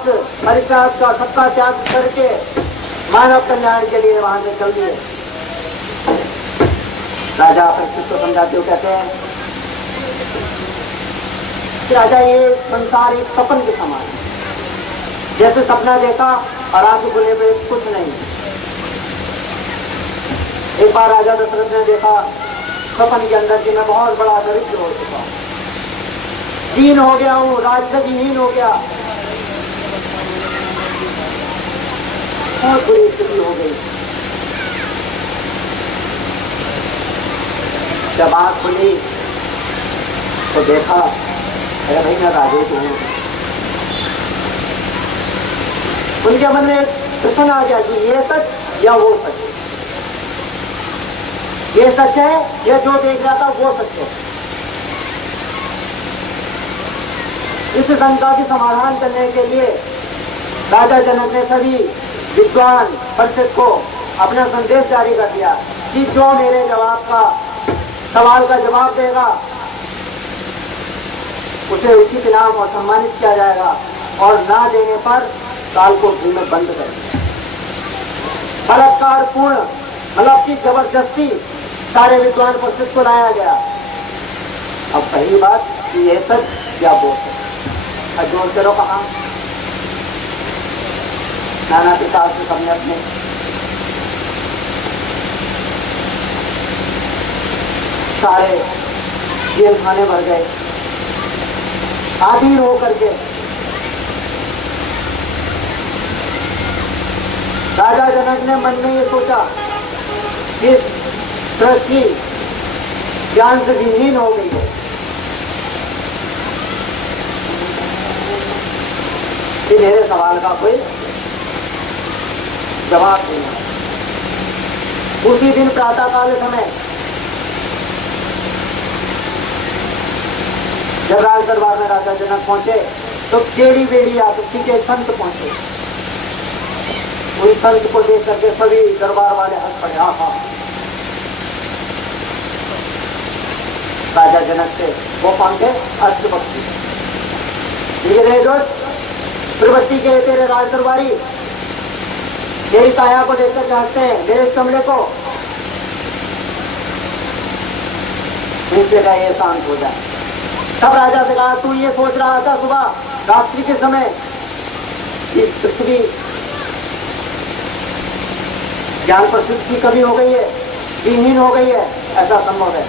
समाज परित्याग का सबका त्याग करके मानव कल्याण के लिए वहां से चल दिए। राजा परीक्षित को समझाते हुए कहते हैं कि राजा, ये संसार एक सपन के समान है। जैसे सपना देखा और आंख खुले पे कुछ नहीं। एक बार राजा दशरथ ने देखा सपन के अंदर कि मैं बहुत बड़ा दरिद्र हो चुका हूं, दीन हो गया हूं, राज से विहीन हो गया, बहुत बुरी स्थिति हो गई। जब आंख खुली तो देखा, अरे भाई मैं राजे तो हूं। उनके मन में प्रश्न आ गया कि ये सच या वो सच, ये सच है या जो देख रहा था वो सच है। इस शंका की समाधान करने के लिए राजा जनक ने सभी विद्वान परिषद को अपना संदेश जारी कर दिया कि जो मेरे सवाल का जवाब देगा उसे उचित इनाम और सम्मानित किया जाएगा, और ना देने पर काल को गृह में बंद कर दिया। बलात्कार पूर्ण मतलब की जबरदस्ती सारे विद्वान परिषद को लाया गया। अब पहली बात कि यह सच या वो सच, जोर करो कहा। नाना प्रकार से सबने अपने सारे जेल खाने भर गए, आधीन होकर के राजा जनक ने मन में ये सोचा कि सृष्टि ज्ञान से विहीन हो गई है, कि मेरे सवाल का कोई जवाब नहीं है। उसी दिन प्रातःकाल समय जब राज दरबार में राजा जनक पहुंचे तो टेढ़ी बेड़ी आकृति के संत पहुंचे। उन संत को देख करके सभी दरबार वाले हंस पड़े। हाँ, राजा जनक से वो कौन थे? अष्टभक्ति। प्रवृत्ति के तेरे राज दरबारी तेरी काया को देखकर चाहते हैं, मेरे चमड़े को, इनसे कहा ये शांत हो जाए। तब राजा से कहा, तू ये सोच रहा था सुबह रात्रि के समय कि पृथ्वी ज्ञान प्रसिद्ध की कमी हो गई है, विहीन हो गई है, ऐसा संभव है।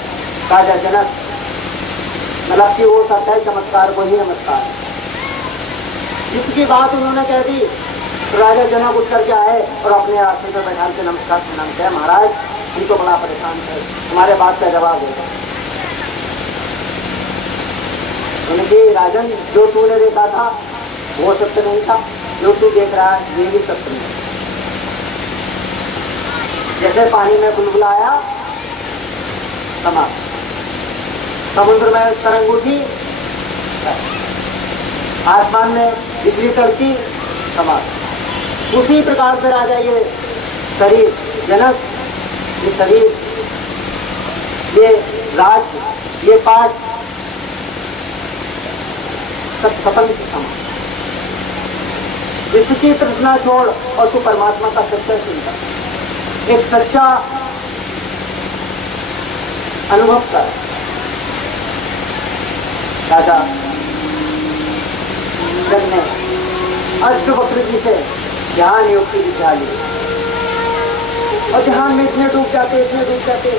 राजा जनक मतलब कि वो सत्य चमत्कार को ही नमस्कार, जिसकी बात उन्होंने कह दी तो राजा जनक उठ करके आए और अपने आसन पर बैठा के नमस्कार प्रणाम किया। महाराज हम तो बड़ा परेशान थे, तुम्हारे बात का जवाब देगा। उनकी राजन जो तूने देखा था वो सत्य नहीं था, जो तू देख रहा है ये भी सत्य नहीं। जैसे पानी में बुलबुला आया समाप्त, समुद्र में तरंग उठी, आसमान में बिजली तड़की, समाप्त। उसी प्रकार से राजा ये शरीर जनक, ये शरीर, ये राज, ये पाठ सब सपन के समान। इसकी तृष्णा छोड़ और तू परमात्मा का सच्चा चिंता, एक सच्चा अनुभव कर। राजा ने अष्टवक्र जी से ध्यान योग की विद्या ली और ध्यान में इतने डूब जाते, इतने डूब जाते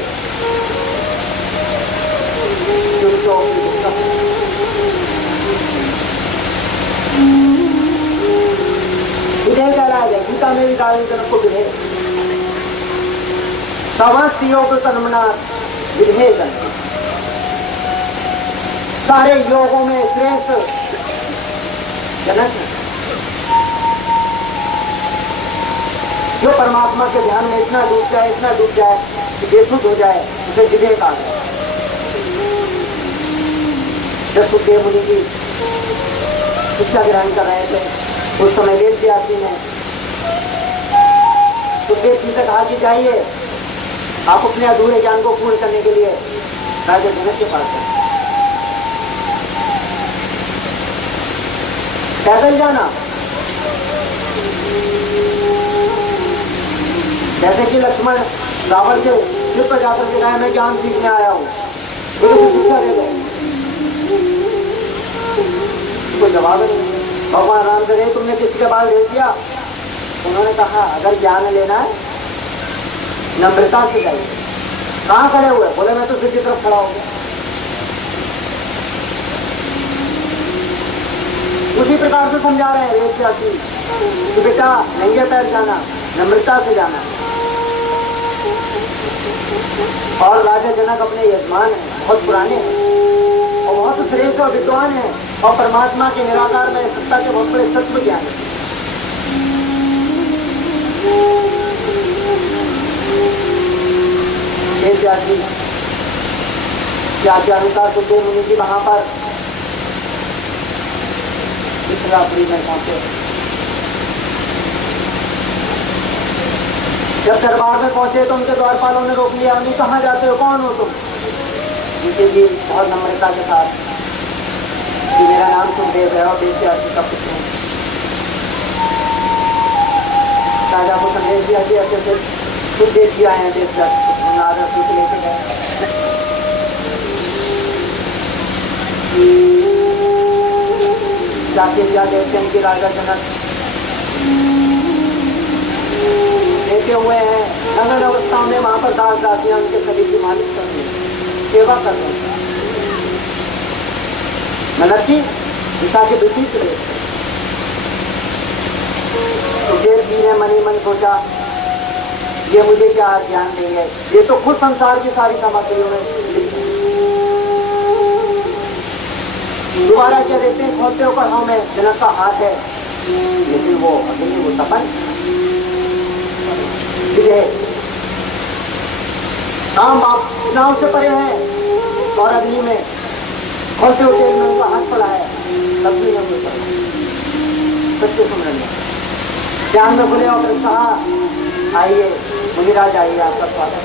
विधेय का राज है। गीता में भी गाली जनक को विधेय, समस्त योग कर्मणा विधेय जनक, सारे योगों में श्रेष्ठ जनक है। जो परमात्मा के ध्यान में इतना डूब जाए, इतना डूब जाए कि बेसुध हो जाए, उसे विधेय कहा जाए। जब सुखदेव मुनि की शिक्षा ग्रहण कर रहे थे उस समय वेद व्यासी ने सुखदेव जी से कहा कि जाइए आप अपने अधूरे ज्ञान को पूर्ण करने के लिए राजा जनक के पास जाए। पैदल जाना जैसे कि लक्ष्मण रावण के सिर पर जाकर के कहा मैं ज्ञान सीखने आया हूँ, तो शिक्षा दे गए, कोई जवाब नहीं। भगवान राम से गए तुमने किसी के बाल भेज दिया? उन्होंने कहा अगर ज्ञान लेना है नम्रता से जाइए। कहाँ खड़े हुए? बोले मैं तो सिर की तरफ खड़ा हो गया। उसी प्रकार से समझा रहे हैं वेदव्यासी कि बेटा नंगे पैर जाना, नम्रता से जाना। और राजा जनक अपने यजमान हैं, बहुत पुराने हैं और बहुत श्रेष्ठ और विद्वान हैं और परमात्मा के निराकार में सत्ता के बहुत बड़े तत्व ज्ञान है। वेदव्यासी के आज्ञानुसार सुखदेव मुनि जी वहां पर मिथिलापुरी में पहुंचे। जब दरबार में पहुंचे तो उनके द्वारपालों ने रोक लिया। नहीं, कहाँ जाते हो, कौन हो तुम? मुझे जी बहुत नम्रता के साथ कि मेरा नाम सुखदेव है और वेदव्यासी का पुत्र हूँ। राजा को संदेश दिया कि ऐसे ऐसे सुखदेव जी आए हैं वेदव्यासी को आदर से लेके गए। जाके क्या देखते हैं कि राजा जनक लेटे हुए हैं नग्न अवस्था में, वहां पर दास दासियां उनके शरीर की मालिश कर रही हैं, सेवा कर रहे हैं। मतलब कि पिता के विपरीत रहे। सुखदेव जी ने मन ही मन सोचा ये मुझे क्या ज्ञान देंगे, ये तो खुद संसार की सारी सामग्रियों में लिखी। दोबारा क्या देखते हैं, खोलते हो कड़ाहों में जनक का हाथ है, लेकिन वो अग्नि, वो तपन काम बाप नाव से परे हैं और अग्नि में खोलते होते में उनका हाथ पड़ा है, तब भी हम सत्य सुन रहे हैं। ध्यान में खुले और कहा आइए मुनिराज, आइए आपका स्वागत।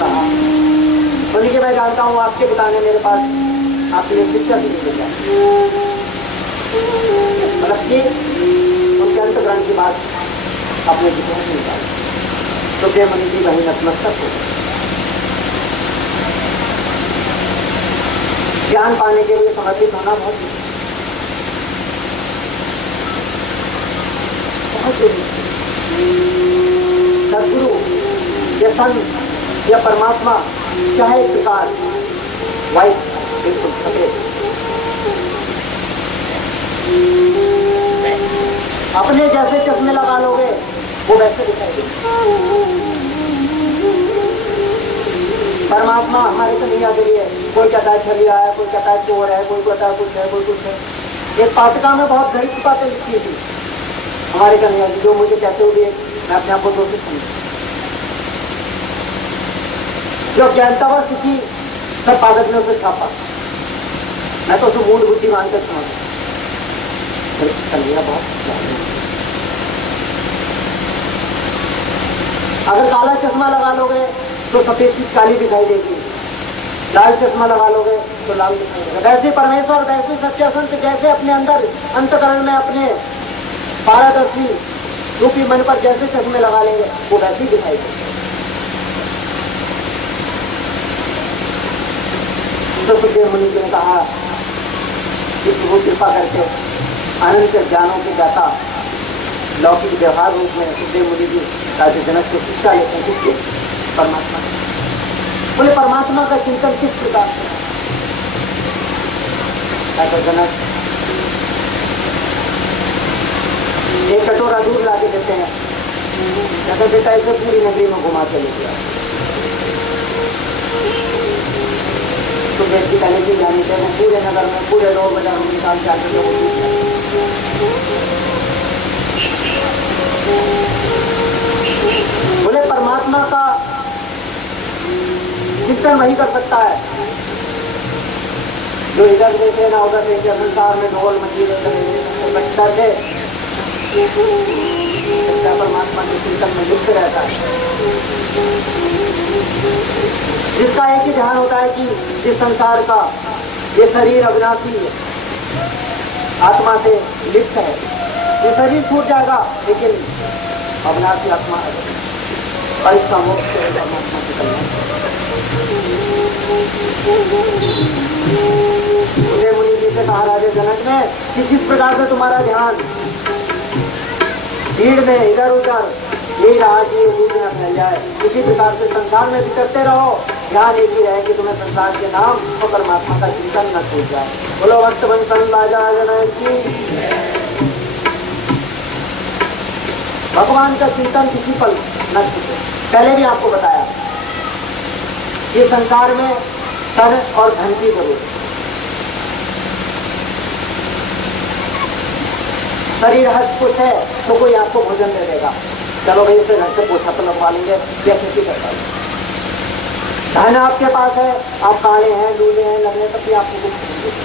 कहा बोली कि मैं जानता हूँ आपके पिताने मेरे पास आपके लिए शिक्षा की मिल जाए, मतलब कि उनके अंतग्रहण की बात अपने जीवन में निकाल। सुखदेव मुनि जी वही नतमस्तक हो। ज्ञान पाने के लिए समर्पित होना बहुत जरूरी। सदगुरु या संत या परमात्मा चाहे प्रकार वाइट बिल्कुल सफेद, अपने जैसे चश्मे लगा लोगे वो वैसे दिखाई देगा। परमात्मा हमारे कन्हैया के लिए कोई कहता है छलिया है, कोई कहता है चोर है, कोई कहता है कुछ है, कोई कुछ है। एक पाठिका में बहुत गरीब बातें लिखी थी हमारे कन्हैया जी, जो मुझे कहते हुए मैं अपने आप को दोषी समझू। जो ज्ञानता हुआ किसी सब पाठक ने उसे छापा, मैं तो उसे मूल बुद्धि मानकर समझ। कन्हैया बहुत अगर काला चश्मा लगा लोगे तो सफेद चीज काली दिखाई देगी, लाल चश्मा लगा लोगे तो लाल दिखाई देगा। वैसे परमेश्वर, वैसे सच्चा संत जैसे अपने अंदर अंतकरण में अपने पारदर्शी रूपी मन पर जैसे चश्मे लगा लेंगे वो वैसे ही दिखाई देगा। तो सुखदेव मुनि जी ने कहा कि वो कृपा करके अनंत ज्ञानों के दाता लौकिक व्यवहार रूप में सुखदेव मुनि जी राजा जनक को शिक्षा लेते हैं। किसके? परमात्मा। बोले परमात्मा का चिंतन किस प्रकार से? राजा जनक एक कटोरा दूध ला के देते हैं, कहते बेटा इसे पूरी नगरी में घुमा के लेके आओ। तो देश की पहले की जानी थे, वो पूरे नगर में, पूरे रोड बाजार में निकाल जाकर वो बोले परमात्मा का चिंतन वही कर सकता है जो इधर देखे ना उधर देखे, संसार में ढोल मचीले बचता थे। परमात्मा के चिंतन में लिप्त रहता है। जिसका एक ही ध्यान होता है कि इस संसार का ये शरीर अविनाशी है, आत्मा से लिप्त है, ये शरीर छूट जाएगा लेकिन अविनाशी आत्मा है, और इसका मोक्ष है परमात्मा से कल्याण। मुनि जी से कहा राजा जनक ने कि जिस प्रकार से तुम्हारा ध्यान भीड़ में इधर उधर यही रहा कि ये भूल न फैल जाए, इसी प्रकार से संसार में विचरते रहो, ध्यान एक ही रहे कि तुम्हें संसार के नाम और परमात्मा का चिंतन न छूट जाए। बोलो भक्त बंसन राजा जनक की। भगवान का चिंतन किसी पल न छूटे। पहले भी आपको बताया ये संसार में धन और धन की जरूरत, शरीर हस्त पुष्ट है तो कोई आपको भोजन दे देगा, चलो भाई उससे घर से पोछा तो लगवा लेंगे, या खेती करता है। धन आपके पास है, आप काले हैं लूले हैं लगने तक भी आपको कुछ नहीं देते,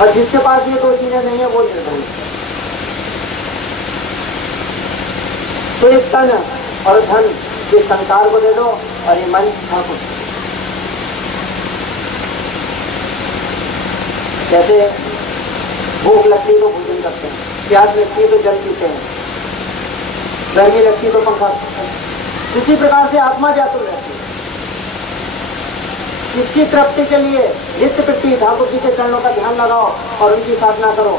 और जिसके पास ये दो चीजें नहीं है वो निर्धन है। तो इस तन और धन इस संसार को दे दो और ये मन ठाकुर। जैसे भूख लगती तो भोजन करते हैं, प्यास लगती तो जल पीते हैं, गर्मी लगती तो पंखा। इसी प्रकार से आत्मा व्याकुल रहती है, इसकी तृप्ति के लिए नित्य प्रति ठाकुर जी के चरणों का ध्यान लगाओ और उनकी साधना करो।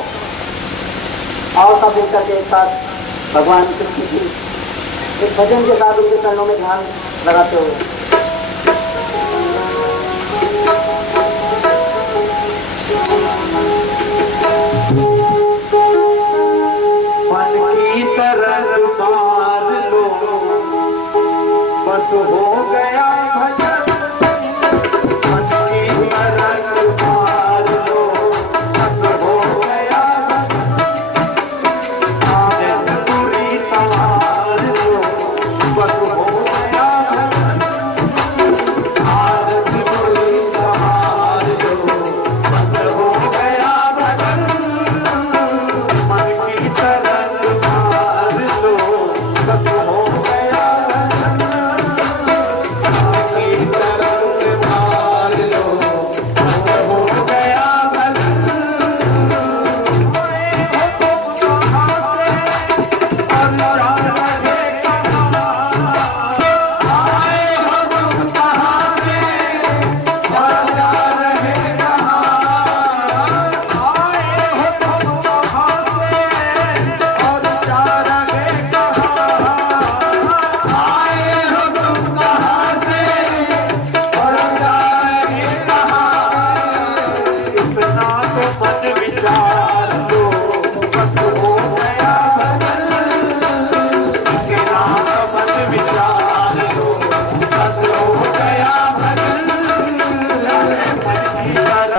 और सब मिलकर के एक साथ भगवान कृष्ण की एक भजन के साथ उनके चरणों में ध्यान लगाते हुए बस हो गया भजन, मन की तरंग मार लो, बस हो गया भजन, आदत बुरी संभाल लो, बस हो गया भजन, आदत बुरी संभाल लो, बस हो गया भजन, मन की तरंग मार लो, बस हो गया मन विचार